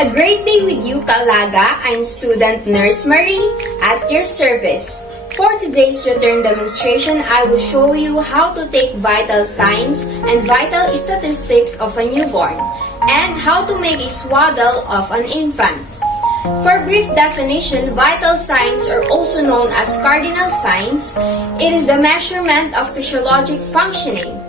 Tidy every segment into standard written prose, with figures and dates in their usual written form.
A great day with you, Kaalaga. I'm student Nurse Marie at your service. For today's return demonstration, I will show you how to take vital signs and vital statistics of a newborn and how to make a swaddle of an infant. For brief definition, vital signs are also known as cardinal signs. It is the measurement of physiologic functioning,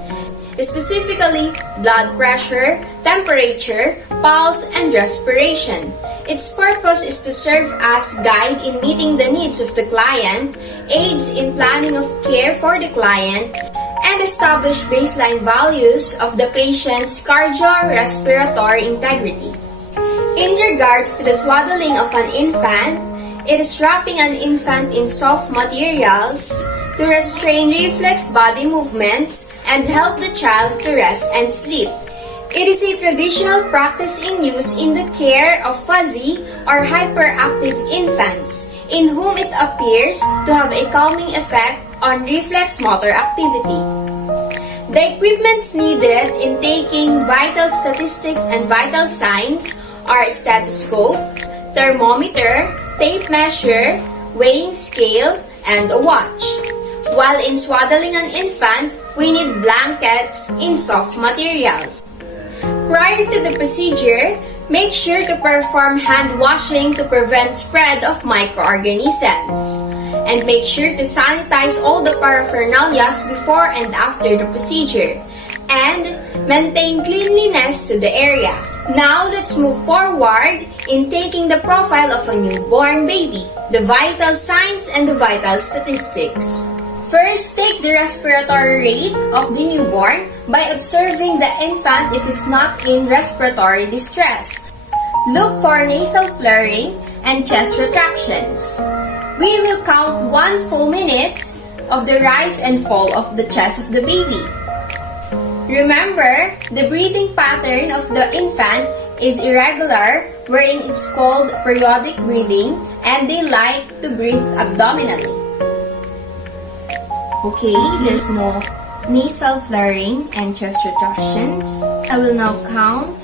specifically blood pressure, temperature, pulse, and respiration. Its purpose is to serve as guide in meeting the needs of the client, aids in planning of care for the client, and establish baseline values of the patient's cardiorespiratory integrity. In regards to the swaddling of an infant, it is wrapping an infant in soft materials to restrain reflex body movements and help the child to rest and sleep. It is a traditional practice in use in the care of fuzzy or hyperactive infants, in whom it appears to have a calming effect on reflex motor activity. The equipments needed in taking vital statistics and vital signs are stethoscope, thermometer, tape measure, weighing scale, and a watch. While in swaddling an infant, we need blankets in soft materials. Prior to the procedure, make sure to perform hand washing to prevent spread of microorganisms. And make sure to sanitize all the paraphernalia before and after the procedure. And maintain cleanliness to the area. Now let's move forward in taking the profile of a newborn baby, the vital signs and the vital statistics. First, take the respiratory rate of the newborn by observing the infant if it's not in respiratory distress. Look for nasal flaring and chest retractions. We will count 1 full minute of the rise and fall of the chest of the baby. Remember, the breathing pattern of the infant is irregular, wherein it's called periodic breathing, and they like to breathe abdominally. Okay, there's no nasal flaring and chest retractions. I will now count.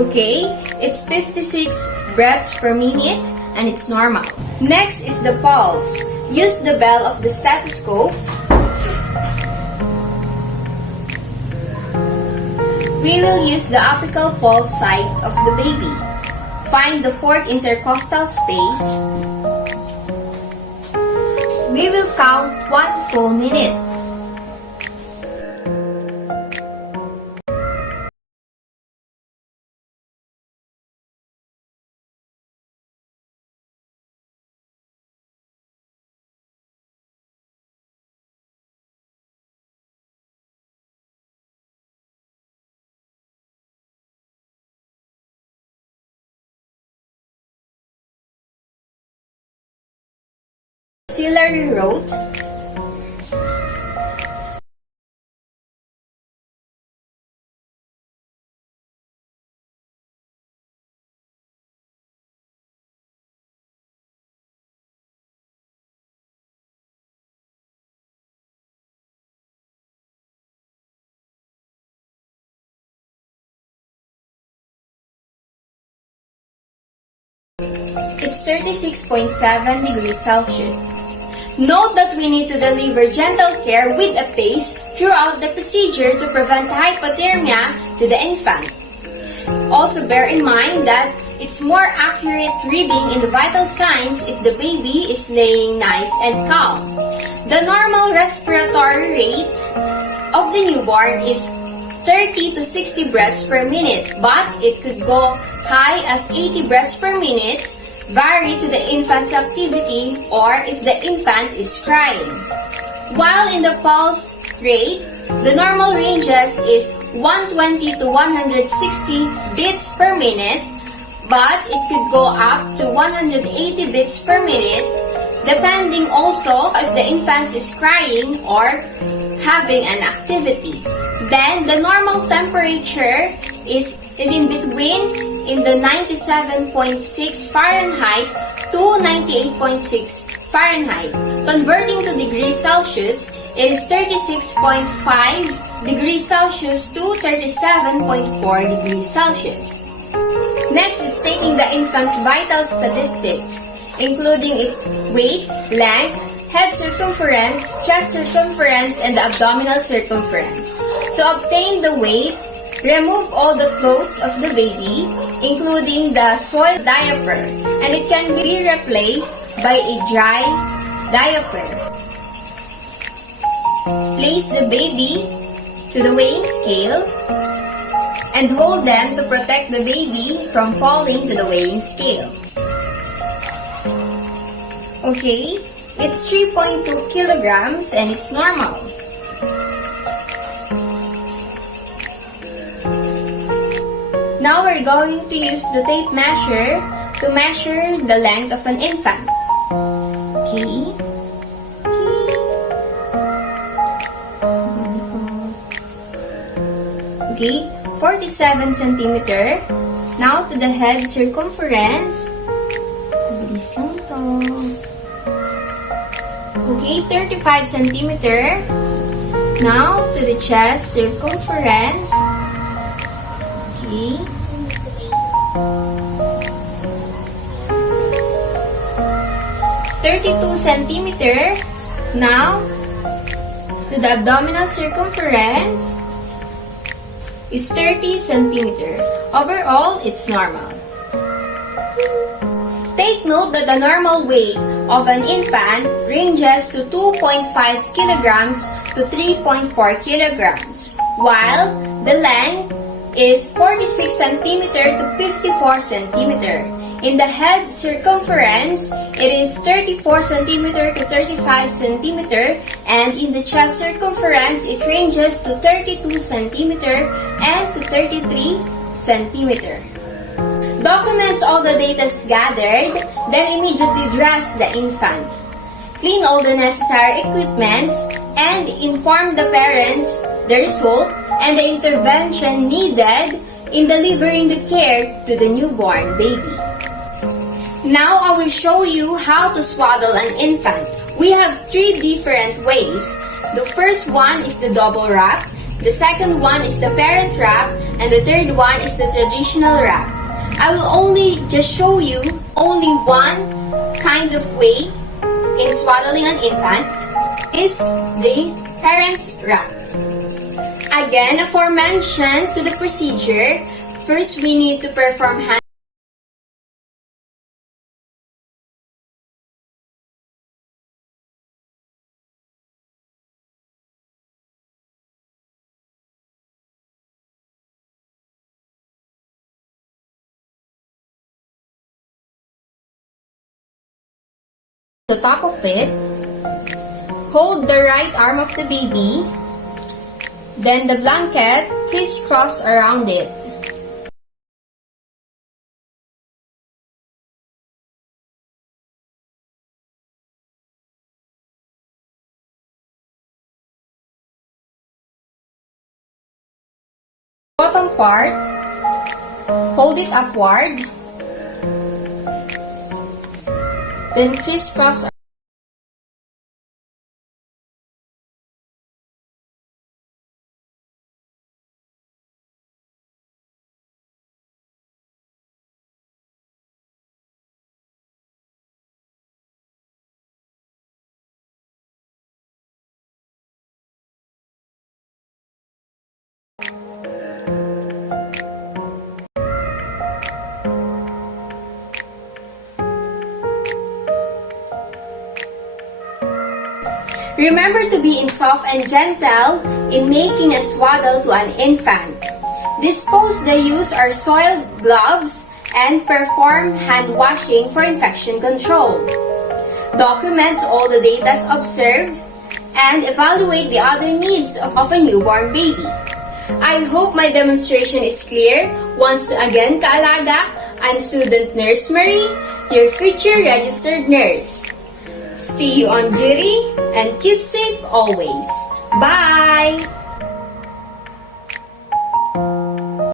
Okay, it's 56 breaths per minute and it's normal. Next is the pulse. Use the bell of the stethoscope. We will use the apical pulse site of the baby. Find the fourth intercostal space. We will count 1 full minute. Axillary root, it's 36.7 degrees Celsius. Note that we need to deliver gentle care with a pace throughout the procedure to prevent hypothermia to the infant. Also bear in mind that it's more accurate reading in the vital signs if the baby is laying nice and calm. The normal respiratory rate of the newborn is 30 to 60 breaths per minute, but it could go high as 80 breaths per minute, vary to the infant's activity or if the infant is crying. While in the pulse rate, the normal ranges is 120 to 160 beats per minute, but it could go up to 180 beats per minute, depending also if the infant is crying or having an activity. Then the normal temperature is in between in the 97.6 Fahrenheit to 98.6 Fahrenheit. Converting to degrees Celsius, it is 36.5 degrees Celsius to 37.4 degrees Celsius. Next is taking the infant's vital statistics, including its weight, length, head circumference, chest circumference, and the abdominal circumference. To obtain the weight, remove all the clothes of the baby, including the soiled diaper, and it can be replaced by a dry diaper. Place the baby to the weighing scale and hold them to protect the baby from falling to the weighing scale. Okay, it's 3.2 kilograms and it's normal. Now we're going to use the tape measure to measure the length of an infant. Okay. Okay, 47 centimeter. Now to the head circumference. Bilis lang to. Okay, 35 centimeter. Now to the chest circumference. Okay. 32 centimeter. Now to the abdominal circumference is 30 centimeter. Overall, it's normal. Take note that the normal weight of an infant ranges to 2.5 kilograms to 3.4 kilograms, while the length is 46 centimeter to 54 centimeter. In the head circumference, it is 34 centimeter to 35 centimeter, and in the chest circumference, it ranges to 32 centimeter and to 33 centimeter. Document all the data gathered, then immediately dress the infant. Clean all the necessary equipment and inform the parents the result and the intervention needed in delivering the care to the newborn baby. Now I will show you how to swaddle an infant. We have 3 different ways. The first one is the double wrap, the second one is the parent wrap, and the third one is the traditional wrap. I will only just show you only one kind of way in swaddling an infant is the parent wrap. Again, aforementioned to the procedure, first we need to perform hand the top of it. Hold the right arm of the baby, then the blanket crisscross around it. Bottom part, hold it upward, then crisscross. Remember to be soft and gentle in making a swaddle to an infant. Dispose the use or soiled gloves and perform hand washing for infection control. Document all the data observed and evaluate the other needs of a newborn baby. I hope my demonstration is clear. Once again, kaalaga, I'm student nurse Marie, your future registered nurse. See you on duty and keep safe always. Bye!